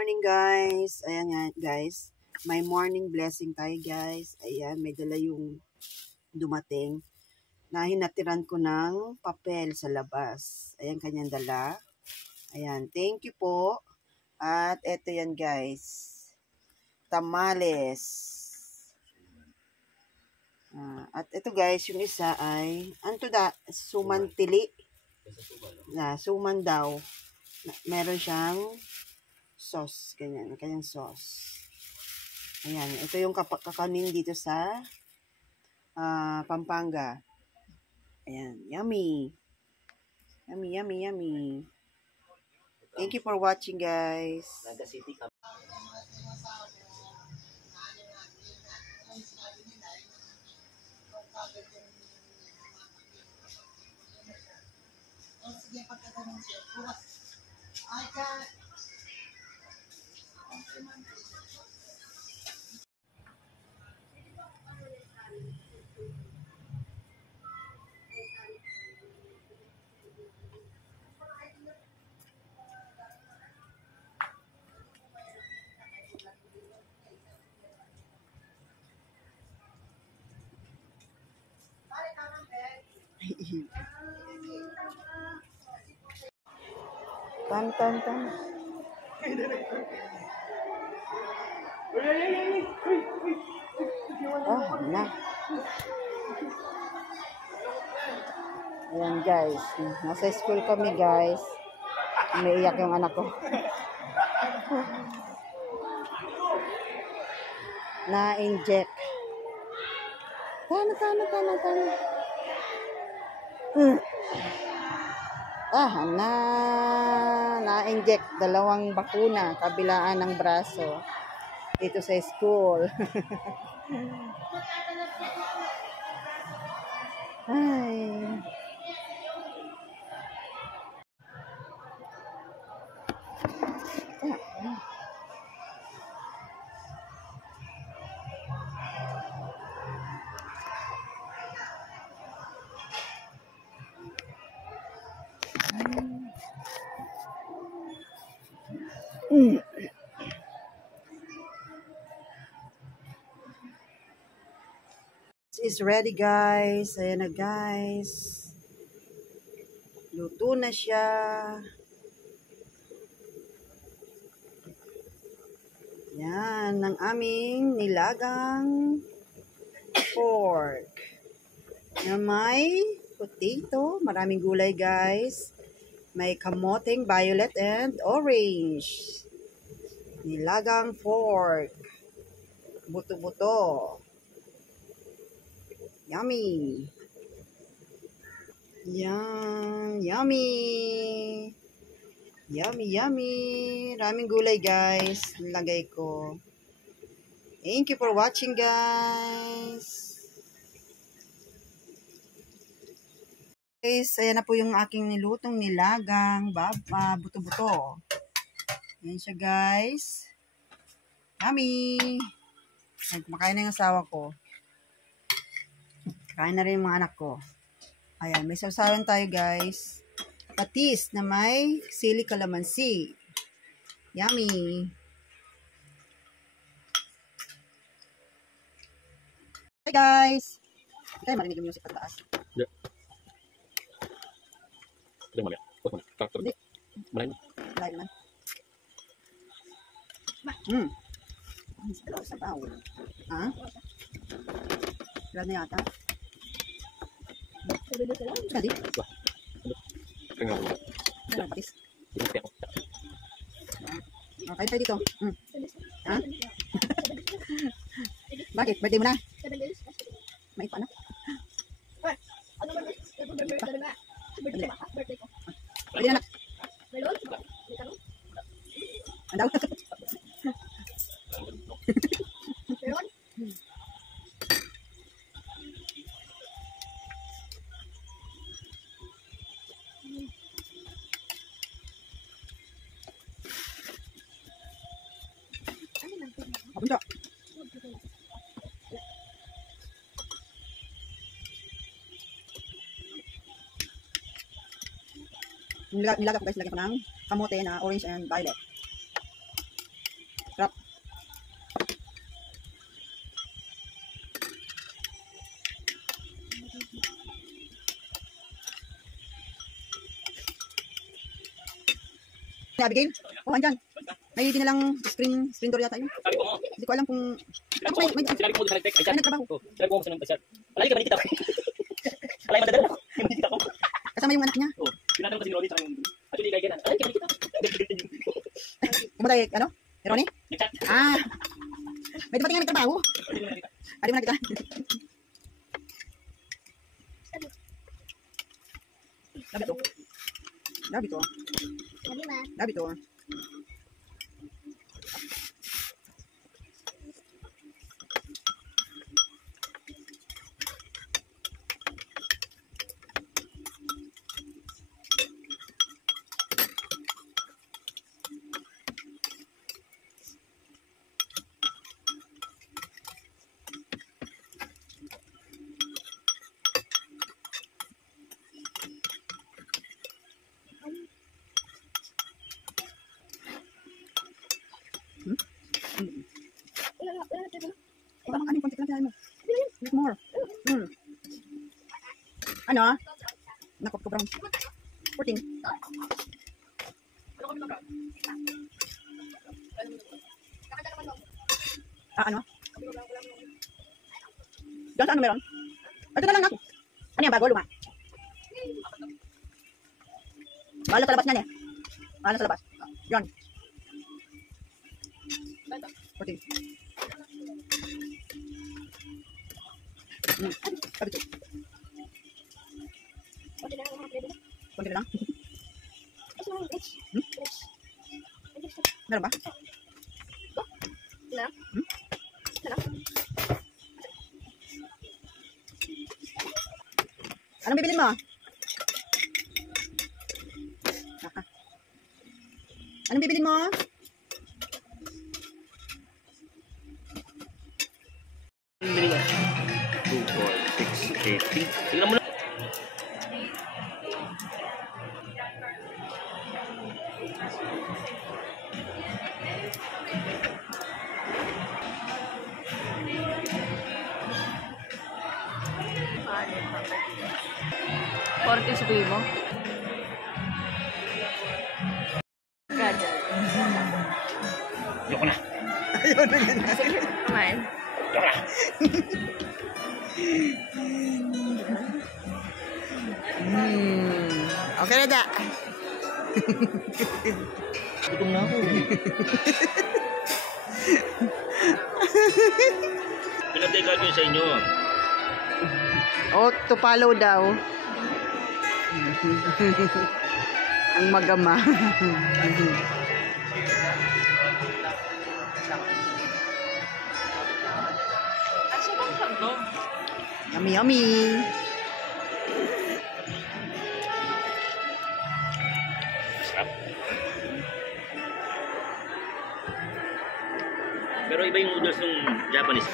Morning guys. Ayan nga guys. May morning blessing tayo guys. Ayan, may dala yung dumating na hinatiran ko ng papel sa labas. Ayan kanyang dala. Ayan, thank you po. At eto yan guys. Tamales. At ito guys, yung isa ay sumantili. Suman daw. Meron siyang sauce, ganyan, kanyang sauce. Ayan, ito yung kakanin dito sa Pampanga. Ayan, yummy. Yummy, yummy, yummy. Thank you for watching, guys. Tan. Na. Ayan guys, nasa school kami guys. Umiiyak yung anak ko. Na-inject. Tana. Na-inject 2 bakuna kabilaan ng braso dito sa school. Ay. Is ready guys. Ayan na guys. Luto na siya. Yan ang aming nilagang pork. Yan may potato. Maraming gulay guys. May kamoteng violet and orange. Nilagang pork. Buto-buto. Yummy. Yan. Yummy. Yummy. Raming gulay guys. Lagay ko. Thank you for watching guys. Guys, ayan na po yung aking nilutong nilagang buto-buto. Ayan siya guys. Yummy. Kumakain na yung asawa ko. Kain na rin yung mga anak ko. Ayan, may sausawan tayo guys. Patis na may sili kalamansi. Yummy. Hi guys. Kaya marinig yung music pataas. Yeah. Hindi mamaya. Hindi. Malayo. Malayo naman. Sabaw. Ha? Wala na yata. Tadi. Tingnan mo. Ano patis? Hindi ako. Okay tayo dito. Ha? Bakit? Birthday mo na? May pa na? Ano ba? Birthday ko. Pwede na. Melon? Ang daw. Melon? Punta. Nilaga ko guys, lagyan ko ng kamote na orange and violet. Abigail? Oh, andyan. May dinalang screen door yata yun. Sabi ko, Hindi ko alam kung... sinabi ko mo sa nagtek, ay, May nagtrabaho. sabi ko mo sa nagtek, alay ka, manikita ko. Alay, madadala ako. Manikita ko. Kasama yung anak niya. Oo, tinatanong kasi ni Ronnie, tsaka yung, actually, kaya alay ka, manikita. Pumatay, ano? Ni Ronnie? Nagchat. Ah! May dumating nga nagtrabaho. Hindi mo nakita. Labi to. Labi to. Sabi ma. Labi to. Wala mang anong konti lang tayo mo. Make more. Ano? Nakop ko brown. 14. Ano? Diyan sa ano meron? Ito na lang ako. Ano yan, bago, luma? Mahal sa labas niyan eh. Mahal sa labas. Yan. 14. Sabi ko. Konti na lang mga pwede. Konti na lang. Hmm? Meron ba? Na? Na? Anong bibilin mo? Anong bibilin mo? Bili nga. 2, 4, 6, 8. Tingnan mo na. Korte sa tuwi mo? Gada. Ayoko na. Ayun na yan. Naman. Ayoko na. Okay na da. Gutom na ako. Pinatay ko sa inyo. Oh, to follow daw. Ang magama. Asa bang kanto? Yummy, yummy. Sarap. Pero iba yung noodles ng Japanese.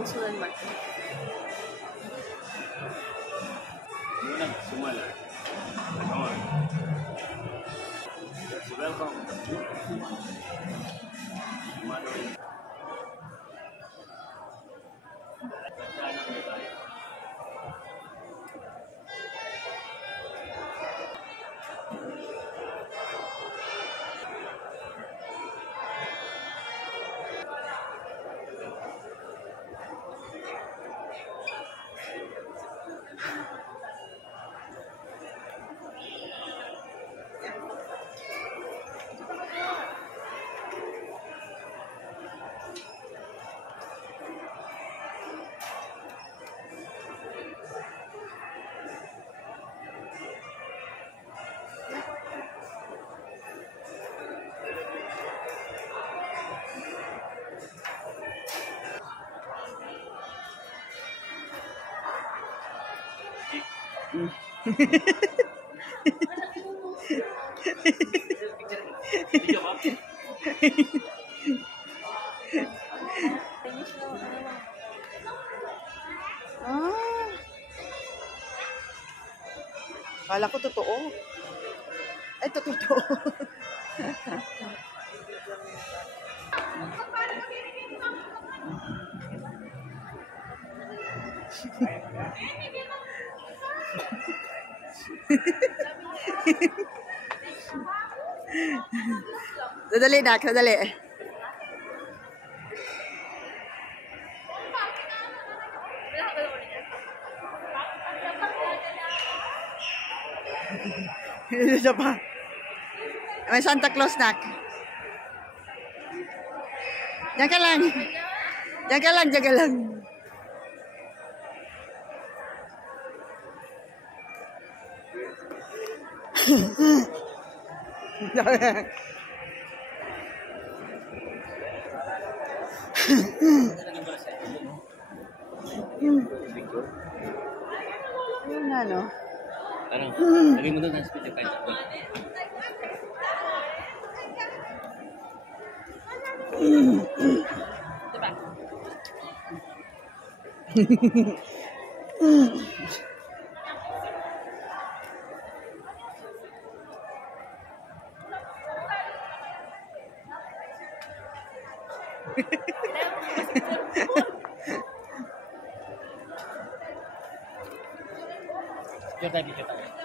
Sulan man. Muna, sumala. Come on. Welcome. Video ba? Ah. Kala ko totoo. Ay, totoo. Sadali, Nak. Sadali. Isa pa. May Santa Claus, Nak. Diyan ka lang. Diyan ka lang, diyan ka lang. Yun na, no? Parang, lagay mo doon ang speed kahit ako. Picture tayo, picture tayo.